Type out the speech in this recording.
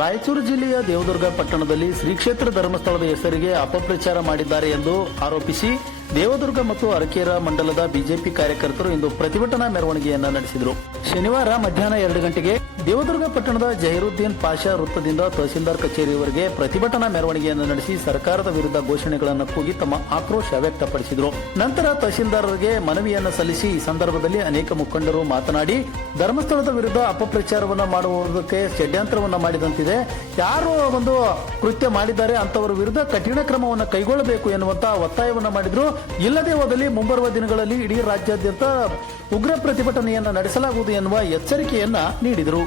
ರಾಯಚೂರು ಜಿಲ್ಲೆಯ ದೇವದುರ್ಗ ಪಟ್ಟಣದಲ್ಲಿ ಶ್ರೀ ಕ್ಷೇತ್ರ ಧರ್ಮಸ್ಥಳದ ಹೆಸರಿಗೆ ಅಪಪ್ರಚಾರ ಮಾಡಿದ್ದಾರೆ ಎಂದು ಆರೋಪಿಸಿ ದೇವದುರ್ಗ ಮತ್ತು ಅರಕೇರಾ ಮಂಡಲದ ಬಿಜೆಪಿ ಕಾರ್ಯಕರ್ತರು ಇಂದು ಪ್ರತಿಭಟನಾ ಮೆರವಣಿಗೆಯನ್ನು ನಡೆಸಿದರು. ಶನಿವಾರ ಮಧ್ಯಾಹ್ನ 2 ಗಂಟೆಗೆ ದೇವದುರ್ಗ ಪಟ್ಟಣದ ಜಹೀರುದ್ದೀನ್ ಪಾಷಾ ವೃತ್ತದಿಂದ ತಹಸೀಲ್ದಾರ್ ಕಚೇರಿಯವರೆಗೆ ಪ್ರತಿಭಟನಾ ಮೆರವಣಿಗೆಯನ್ನು ನಡೆಸಿ ಸರ್ಕಾರದ ವಿರುದ್ಧ ಘೋಷಣೆಗಳನ್ನು ಕೂಗಿ ತಮ್ಮ ಆಕ್ರೋಶ ವ್ಯಕ್ತಪಡಿಸಿದರು. ನಂತರ ತಹಸೀಲ್ದಾರರಿಗೆ ಮನವಿಯನ್ನು ಸಲ್ಲಿಸಿ ಈ ಸಂದರ್ಭದಲ್ಲಿ ಅನೇಕ ಮುಖಂಡರು ಮಾತನಾಡಿ, ಧರ್ಮಸ್ಥಳದ ವಿರುದ್ಧ ಅಪಪ್ರಚಾರವನ್ನು ಮಾಡುವುದಕ್ಕೆ ಷಡ್ಯಂತ್ರವನ್ನು ಮಾಡಿದಂತಿದೆ. ಯಾರು ಒಂದು ಕೃತ್ಯ ಮಾಡಿದ್ದಾರೆ ಅಂತವರ ವಿರುದ್ಧ ಕಠಿಣ ಕ್ರಮವನ್ನು ಕೈಗೊಳ್ಳಬೇಕು ಎನ್ನುವಂತಹ ಒತ್ತಾಯವನ್ನು ಮಾಡಿದ್ರು. ಇಲ್ಲದೆ ಹೋದಲ್ಲಿ ಮುಂಬರುವ ದಿನಗಳಲ್ಲಿ ಇಡೀ ರಾಜ್ಯಾದ್ಯಂತ ಉಗ್ರ ಪ್ರತಿಭಟನೆಯನ್ನು ನಡೆಸಲಾಗುವುದು ಎನ್ನುವ ಎಚ್ಚರಿಕೆಯನ್ನ ನೀಡಿದರು.